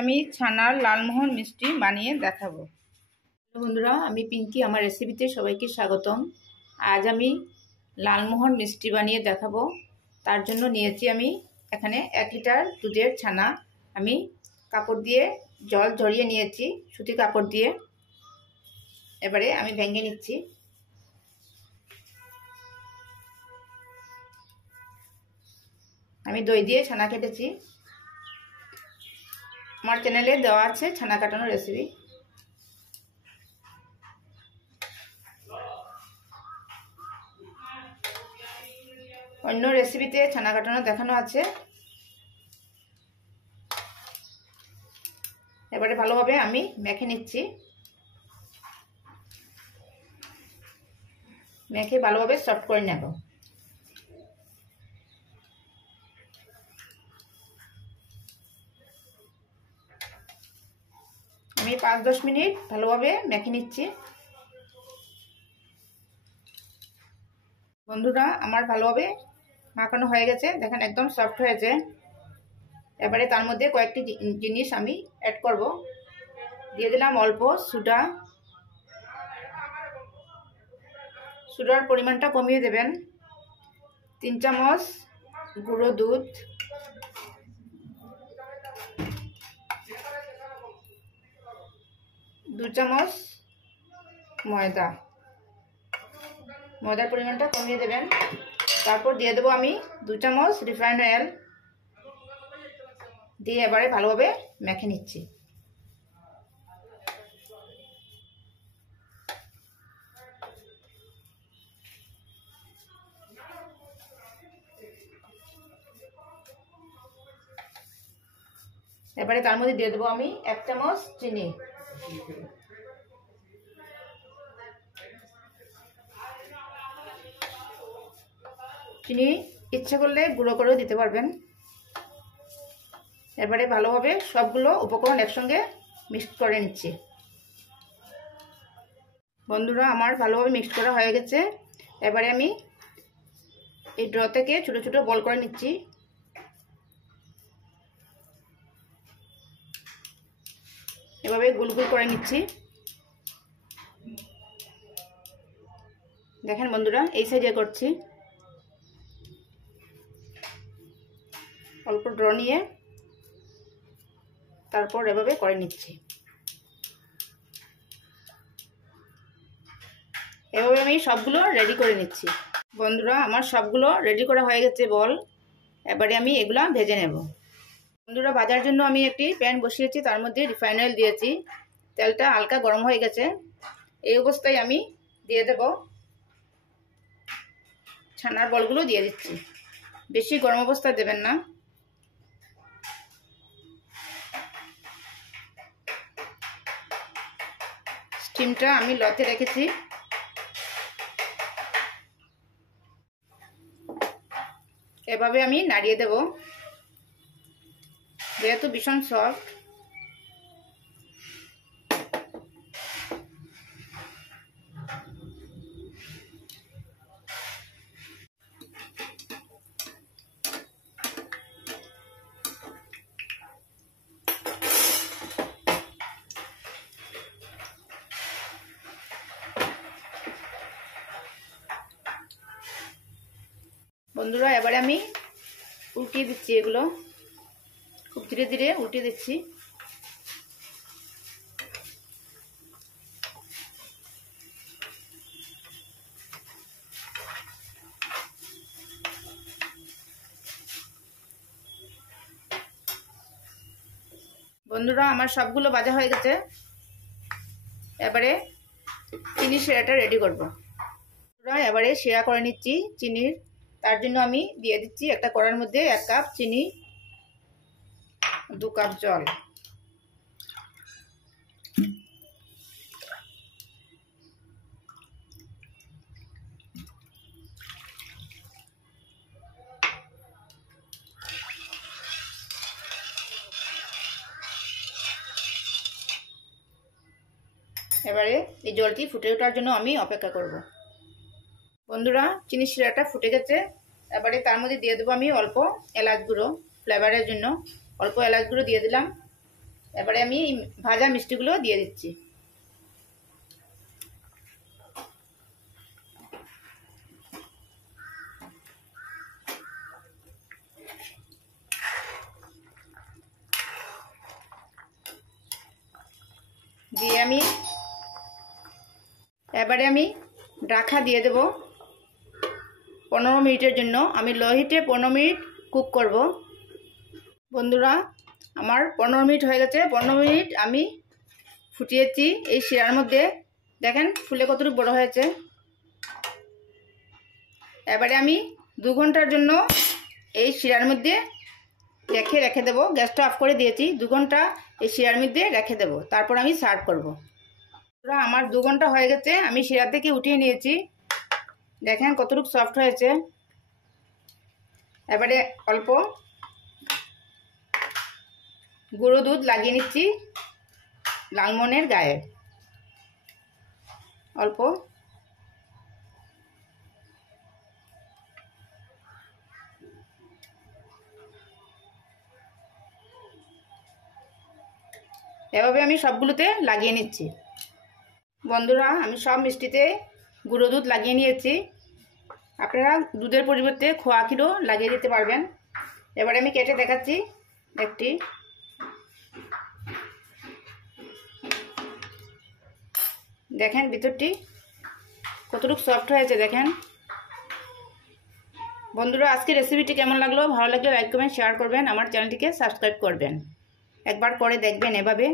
আমি ছানার লালমোহন মিষ্টি বানিয়ে দেখাবো। বন্ধুরা, আমি পিঙ্কি, আমার রেসিপিতে সবাইকে স্বাগতম। আজ আমি লালমোহন মিষ্টি বানিয়ে দেখাবো। তার জন্য নিয়েছি আমি এখানে 1 লিটার দুধের ছানা। আমি কাপড় দিয়ে জল ঝরিয়ে নিয়েছি, সুতি কাপড় দিয়ে। এবারে আমি ভেঙে নিচ্ছি। আমি দই দিয়ে ছানা কেটেছি। আমার চ্যানেলে দেওয়া আছে ছানা কাটানোর রেসিপি। অন্য রেসিপিতে ছানা কাটানো দেখানো আছে। এবারে ভালোভাবে আমি মেখে নিচ্ছি। মেখে ভালোভাবে সফট করে নেব। আমি 5-10 মিনিট ভালোভাবে মেখে নিচ্ছি। বন্ধুরা, আমার ভালোভাবে মাখানো হয়ে গেছে, দেখেন একদম সফট হয়েছে। এবারে তার মধ্যে কয়েকটি জিনিস আমি অ্যাড করব। দিয়ে দিলাম অল্প সোডা। সোডার পরিমাণটা কমিয়ে দেবেন। 3 চামচ গুঁড়ো দুধ, 2 চামচ ময়দা। ময়দার পরিমাণটা কমিয়ে দেবেন। তারপর দিয়ে দেবো আমি 2 চামচ রিফাইন্ড অয়েল। দিয়ে এবারে ভালোভাবে মেখে নিচ্ছি। এবারে তার মধ্যে দিয়ে দেবো আমি 1 চামচ চিনি। চিনি ইচ্ছে করলে গুঁড়ো করেও দিতে পারবেন। এবারে ভালোভাবে সবগুলো উপকরণ একসঙ্গে মিক্সড করে নিচ্ছি। বন্ধুরা, আমার ভালোভাবে মিক্সড করা হয়ে গেছে। এবারে আমি এই ড্র থেকে ছোট ছোট বল করে নিচ্ছি। এভাবে গোল গোল করে নিচ্ছি। দেখেন বন্ধুরা, এই সাইজে করছি। অল্প ড্র নিয়ে তারপর এভাবে করে নিচ্ছি। এভাবে আমি সবগুলো রেডি করে নিচ্ছি। বন্ধুরা, আমার সবগুলো রেডি করা হয়ে গেছে বল। এবারে আমি এগুলা ভেজে নেব। বন্ধুরা, ভাজার জন্য আমি একটি প্যান বসিয়েছি, তার মধ্যে রিফাইন্ড অয়েল দিয়েছি। তেলটা হালকা গরম হয়ে গেছে। এই অবস্থায় আমি দিয়ে দেব ছানার বলগুলো দিয়ে দিচ্ছি। বেশি গরম অবস্থায় দেবেন না। স্টিমটা আমি লতে রেখেছি। এভাবে আমি নাড়িয়ে দেব। যেহেতু ভীষণ সফট, বন্ধুরা এবারে আমি উল্টিয়ে দিচ্ছি। এগুলো খুব ধীরে ধীরে উল্টিয়ে দিচ্ছি। বন্ধুরা, আমার সবগুলো ভাজা হয়ে গেছে। এবারে চিনি শিরাটা রেডি করব। এবারে শিরা করে নিচ্ছি চিনির। তার জন্য আমি দিয়ে দিচ্ছি একটা কড়াইয়ের মধ্যে 1 কাপ চিনি, 2 কাপ জল। এবারে এই জলটি ফুটে ওঠার জন্য আমি অপেক্ষা করব। বন্ধুরা, চিনি শিরাটা ফুটে গেছে। এবারে তার মধ্যে দিয়ে দেবো আমি অল্প এলাচ গুঁড়ো, ফ্লেভারের জন্য অল্প এলাচ গুঁড়ো দিয়ে দিলাম। এবারে আমি ভাজা মিষ্টিগুলো দিয়ে দিচ্ছি। দিয়ে এবারে আমি ঢাকা দিয়ে দেব 15 মিনিটের জন্য। আমি লো হিটে 15 মিনিট কুক করব। বন্ধুরা, আমার 15 মিনিট হয়ে গেছে। 15 মিনিট আমি ফুটিয়েছি এই শিরার মধ্যে। দেখেন ফুলে কতটুকু বড় হয়েছে। এবারে আমি 2 ঘন্টার জন্য এই শিরার মধ্যে রেখে দেবো। গ্যাসটা অফ করে দিয়েছি। 2 ঘন্টা এই শিরার মধ্যে রেখে দেবো, তারপর আমি সার্ভ করব। আমার 2 ঘন্টা হয়ে গেছে, আমি শিরা থেকে উঠিয়ে নিয়েছি। দেখেন কতটুকু সফট হয়েছে। এবারে অল্প গুঁড়ো দুধ লাগিয়ে নিচ্ছি লালমোহনের গায়ে। অল্প এভাবে আমি সবগুলোতে লাগিয়ে নিচ্ছি। বন্ধুরা, আমি সব মিষ্টিতে গুঁড়ো দুধ লাগিয়ে নিয়েছি। আপনারা দুধের পরিবর্তে খোয়া ক্ষীরও লাগিয়ে দিতে পারবেন। এবারে আমি কেটে দেখাচ্ছি একটি। দেখেন ভিতরটি কতটুকু সফট হয়েছে দেখেন। বন্ধুরা, আজকের রেসিপিটি কেমন লাগলো? ভালো লাগলে লাইক কমেন্ট শেয়ার করবেন। আমার চ্যানেলটিকে সাবস্ক্রাইব করবেন। একবার করে দেখবেন এভাবে।